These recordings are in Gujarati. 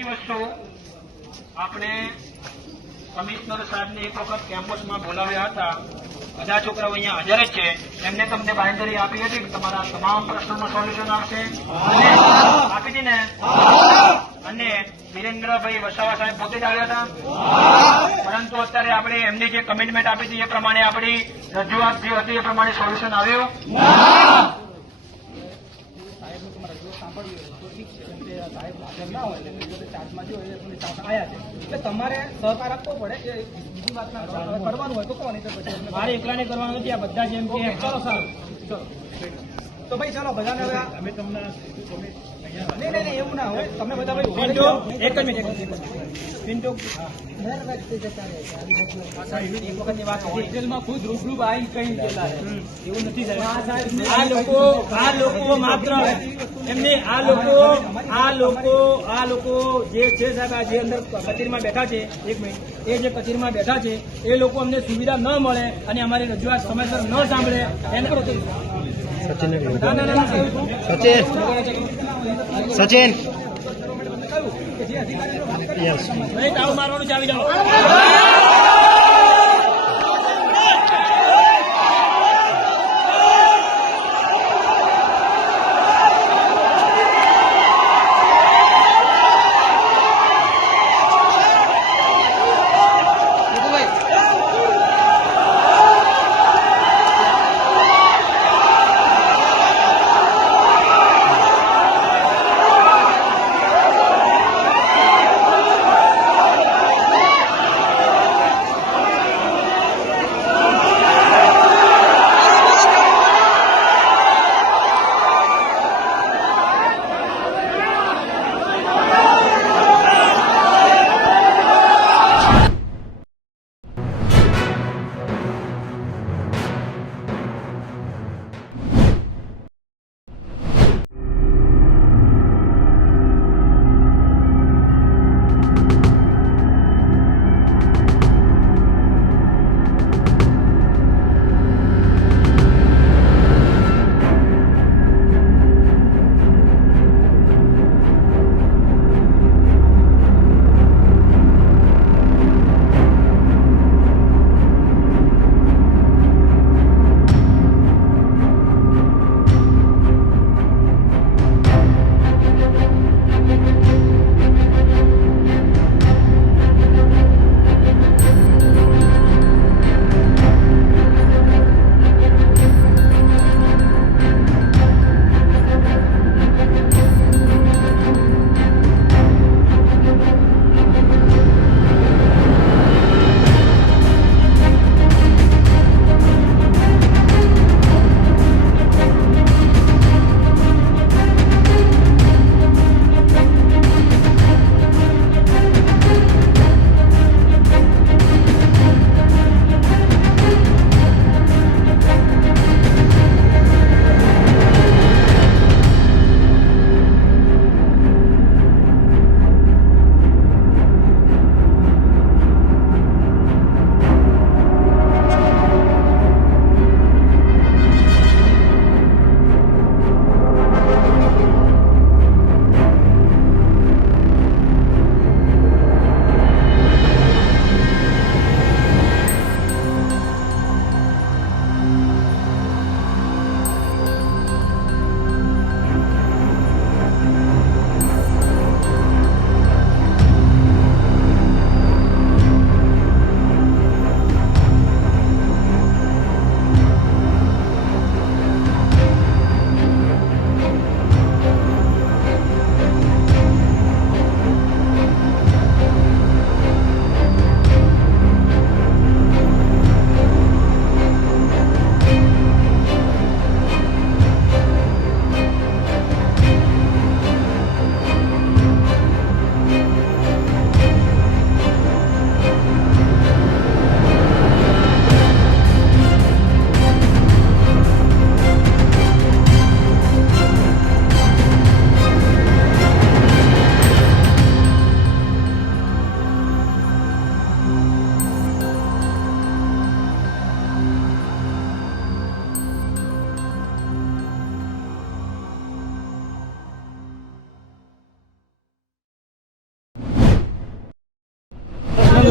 બીજી વસ્તુ આપણે કમિશનર સાહેબને એક વખત કેમ્પસમાં બોલાવ્યા હતા, બધા છોકરાઓ અહીંયા હાજર જ છે, એમને તમને બાંયધરી આપી હતી કે તમારા તમામ પ્રશ્નોનું સોલ્યુશન આવશે, આપી હતી ને? અને વિરેન્દ્રભાઈ વસાવા સાહેબ પોતે જ આવ્યા હતા, પરંતુ અત્યારે આપણે એમની જે કમિટમેન્ટ આપી હતી એ પ્રમાણે આપણી રજૂઆત જે હતી એ પ્રમાણે સોલ્યુશન આવ્યું. તમારે સહકાર આપવો પડે કે બીજી વાત કરવાનું હોય તો કોણ? મારે એકલાને કરવાનું નથી, આ બધા જેમ કે ચલો સારું ચલો તો ભાઈ ચલો બધાને અમે તમને નહીં એવું ના હોય, તમે બધા ભાઈ એક જ મિનિટ પિન્ટો એક વખતની વાત હોસ્ટેલમાં ખુદ રૂબરૂ આવી કઈ ગયેલા એવું નથી સાહેબ. આ લોકો માત્ર એમને આ લોકો જે છે સાહેબ આ જે અંદર કચેરીમાં બેઠા છે, એક મિનિટ, એ જે કચેરીમાં બેઠા છે એ લોકો અમને સુવિધા ન મળે અને અમારી રજૂઆત સમયસર ન સાંભળે એને સચિન તાવ મારવાનું ચાવી જાઓ.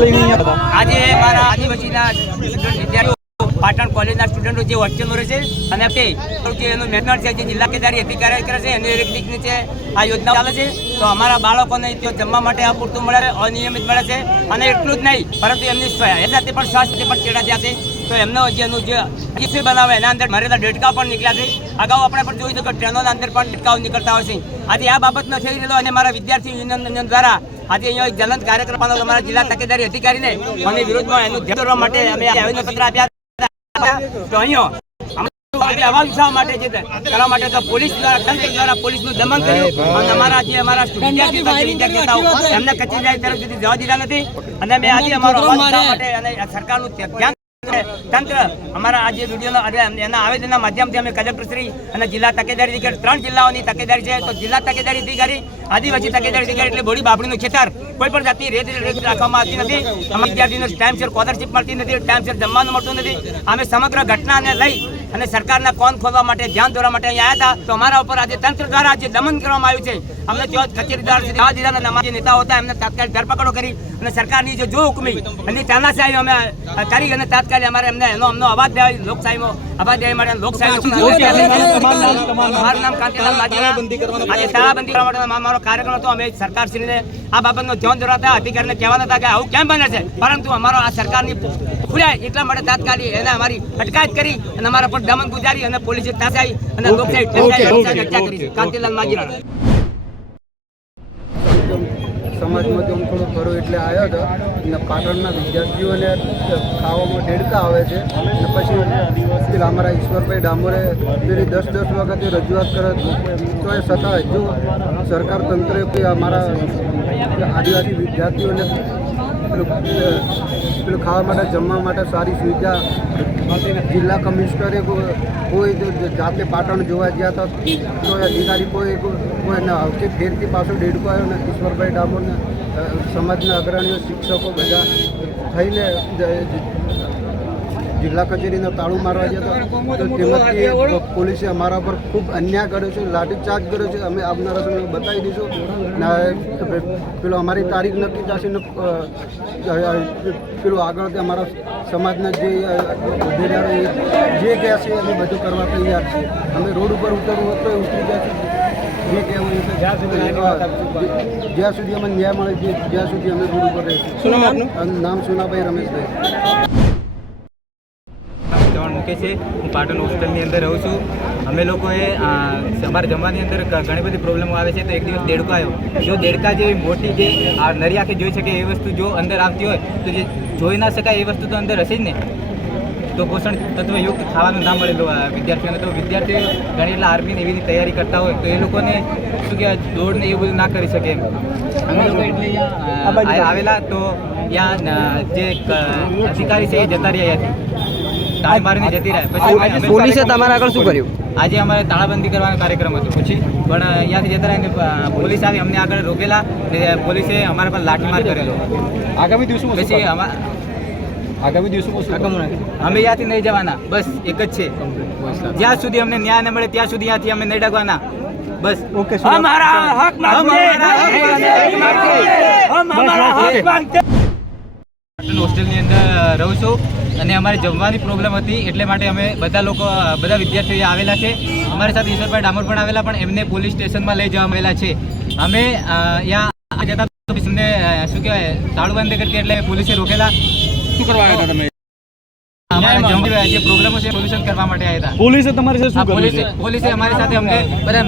લઈને અહીંયા હતા? આજે અમારા આદિવાસીના વિદ્યાર્થીઓ પાટણ કોલેજના સ્ટુડન્ટો જે હોસ્ટેલમાં રહે છે અને તે એનું મહેનત છે જે જિલ્લા કેદારી અધિકારી કરે છે એની એક નીચે આ યોજના ચાલે છે. તો અમારા બાળકોને ત્યાં જમવા માટે અપૂરતું મળે છે, અનિયમિત મળે છે. અને એટલું જ નહીં પરંતુ એમની સાથે પણ સ્વાસ્થ્ય પણ ચેડા થયા છે. તો એમનો જેનું જે ઈસી બનાવે એના અંદર મરેલા ડેટકા પણ નીકળ્યા છે. અગાઉ આપણે પણ જોયું કે ટ્રેનોના અંદર પણ ડેટકાઓ નીકળતા હોય છે. આજે આ બાબતનો થઈ રહેલો અને મારા વિદ્યાર્થી યુનિયન દ્વારા આજે અહીંયા એક જલંત કાર્યક્રમ અમારા જિલ્લા તકેદારી અધિકારીને અને વિરોધમાં એનું ધ્યાન દોરવા માટે અમે આવેદનપત્ર આપ્યા. તો અહીંયા આવા વિષય માટે જે કરવા માટે તો પોલીસ દ્વારા તંત્ર દ્વારા પોલીસનું દમન કર્યું અને અમારા વિદ્યાર્થીઓ એમને કચેરી તરફ સુધી જવા દીધા નથી. અને અમે આજે અમારો અવાજ ઉઠાવવા માટે અને સરકારનું ધ્યાન તંત્ર અમારા આજે વિડીયોના એના આવેદનના માધ્યમથી અમે કલેક્ટરશ્રી અને જિલ્લા તકેદારી અધિકારી 3 જિલ્લાઓની તકેદારી છે. તો જિલ્લા તકેદારી અધિકારી આદિવાસી તકેદારી અધિકારી એટલે બોડી બાપડીનું ખેતર કોઈ પણ જાતની રેત રાખવામાં આવતી નથી. અમારા વિદ્યાર્થીઓને ટાઈમસર સ્કોલરશીપ મળતી નથી, ટાઈમસર જમવાનું મળતું નથી. અમે સમગ્ર ઘટનાને લઈ અને સરકારના કોન ખોલવા માટે ધ્યાન દોરવા માટે અહીંયા આવ્યા હતા. તો અમારા ઉપર આજે તંત્ર દ્વારા જે દમન કરવામાં આવ્યું છે અમને ત્યાં કચેરી દ્વારા સુધી જવા દીધા અને અમારા જે નેતાઓ હતા એમને તાત્કાલિક ધરપકડો કરી અને સરકારની જો હુકમી એની તાનાશાહી અમે કરી અને તાત્કાલિક અમારે એમને અમનો અવાજ દેવા લોકશાહીમાં અવાજ દેવા માટે લોકશાહી મારું નામ કાંતિલાલ માજીરા. આજે તાળાબંધી કરવા માટે અમારો કાર્યક્રમ હતો. અમે સરકારશ્રીને આ બાબતનો ધ્યાન દોરાતા અધિકારીને કહેવાના હતા કે આવું કેમ બને છે, પરંતુ અમારો આ સરકારની ખુલ્યા એટલા માટે તાત્કાલિક એને અમારી અટકાયત કરી અને અમારા પર દમન ગુજારી અને પોલીસે તાસાઈ અને લોકશાહી હત્યા કરી છે. કાંતિલાલ માજીરા. સમાજમાંથી હું થોડો ફરો એટલે આવ્યો હતો અને પાટણના વિદ્યાર્થીઓને ખાવામાં ડેડકા આવે છે અને પછી અમારા ઈશ્વરભાઈ ડામોરે પેલી 10 વખતે રજૂઆત કરે તો એ છતાં હજુ સરકાર તંત્રે અમારા આદિવાસી વિદ્યાર્થીઓને પેલું ખાવા માટે જમવા માટે સારી સુવિધા જિલ્લા કમિશનરે કોઈ જાતે પાટણ જોવા ગયા હતા તો અધિકારી કોઈ આવતી ફેરથી પાછો ડેડકો આવ્યો ને ઈશ્વરભાઈ ડામોરને સમાજના અગ્રણીઓ શિક્ષકો બધા થઈને જિલ્લા કચેરીને તાળું મારવા ગયા હતા. તો તેમાંથી પોલીસે અમારા પર ખૂબ અન્યાય કર્યો છે, લાઠીચાર્જ કર્યો છે. અમે આવનારા સમય બતાવી દઈશું ને પેલો અમારી તારીખ નક્કી થશે ને પેલું આગળ અમારા સમાજના જે ઉદ્યોગો જે કહેશે અમે બધું કરવા તૈયાર છીએ. અમે રોડ ઉપર ઉતરવું હોય તો ઉતરી ગયા છીએ. જે કહેવું જ્યાં સુધી અમને ન્યાય મળે જ્યાં સુધી અમે રોડ ઉપર રહીશું. નામ સોનાભાઈ રમેશભાઈ મૂકે છે. હું પાટણ હોસ્ટેલની અંદર રહું છું. અમે લોકોએ અમારા જમવાની અંદર ઘણી બધી પ્રોબ્લેમો આવે છે. તો એક દિવસ દેડકો આવ્યો. જો દેડકા જેવી મોટી જે નરી આંખે જોઈ શકે એ વસ્તુ જો અંદર આવતી હોય તો જે જોઈ ના શકાય એ વસ્તુ તો અંદર હશે જ ને. તો પોષણ તત્વયુક્ત ખાવાનું ના મળેલું વિદ્યાર્થીઓને. તો વિદ્યાર્થીઓ ઘણી એટલા આર્મીની એવી તૈયારી કરતા હોય તો એ લોકોને શું કહેવાય દોડ ને એવું બધું ના કરી શકે એમ. અમે લોકો એટલે અહીંયા આવેલા તો ત્યાં જે અધિકારી છે એ જતા રહ્યા અહીંયાથી તાળી મારીને જતી રહે. પછી પોલીસે તમારા આગળ શું કર્યું? આજે અમારે તાળાબંધી કરવાનો કાર્યક્રમ હતો. પછી પણ અહીંયાથી જતા રહીને પોલીસ આવી અમને આગળ રોકેલા ને પોલીસે અમારા પર લાઠીમાર કરેલો. આગામી દિવસોમાં પછી આગામી દિવસોમાં અમે અહીંયાથી નહીં જવાના, બસ એક જ છે. જ્યાં સુધી અમને ન્યાય ન મળે ત્યાં સુધી અહીંયાથી અમે નહીં ડગવાના. બસ ઓકે. હોસ્ટેલની અંદર રહું છું અને અમારે જમવાની પ્રોબ્લેમ હતી એટલે માટે અમે બધા વિદ્યાર્થીઓ આવેલા છે. અમારી સાથે ઈશ્વરભાઈ ડામોર પણ આવેલા પણ એમને પોલીસ સ્ટેશનમાં લઈ જવા આવેલા છે. અમે ત્યાં જતા અમને શું કહેવાય તાળુબંધી કરતી એટલે પોલીસે રોકેલા. શું કરવા આવ્યા હતા તમે? જે પ્રોબ્લેમો છે સોલ્યુશન કરવા માટે આવ્યા હતા. પોલીસે તમારી સાથે શું કર્યું? પોલીસે અમારી સાથે અમને બધા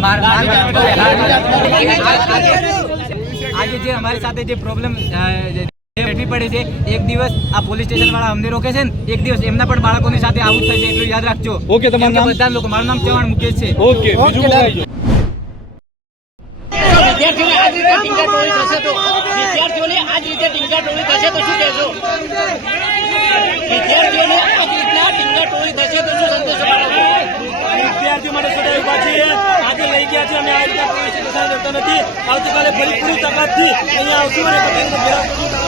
આજે જે અમારી સાથે જે પ્રોબ્લેમ બેઠવી પડે છે. એક દિવસ આ પોલીસ સ્ટેશન વાળા અમને રોકે છે ને એક દિવસ એમના પણ બાળકોની સાથે આવું થશે એટલું યાદ રાખજો. ઓકે. તમારું નામ? બધા લોકો. મારું નામ ચૌહાણ મુકેશ છે. ઓકે. બીજું બોલાવજો. વિદ્યાર્થીઓને આ જ રીતે ટીંગાટોળી થશે તો શું કહેશો? વિદ્યાર્થીઓને આ જ રીતના ટીંગાટોળી થશે તો શું સંદેશો વિદ્યાર્થીઓ માટે સદા ઉભા છીએ. આજે લઈ ગયા છે અમે આ રીતે પોલીસ સ્ટેશન જતા નથી. આવતીકાલે ફરી પૂરી તાકાતથી અહીંયા આવશું અને ઘેરાવ કરશું.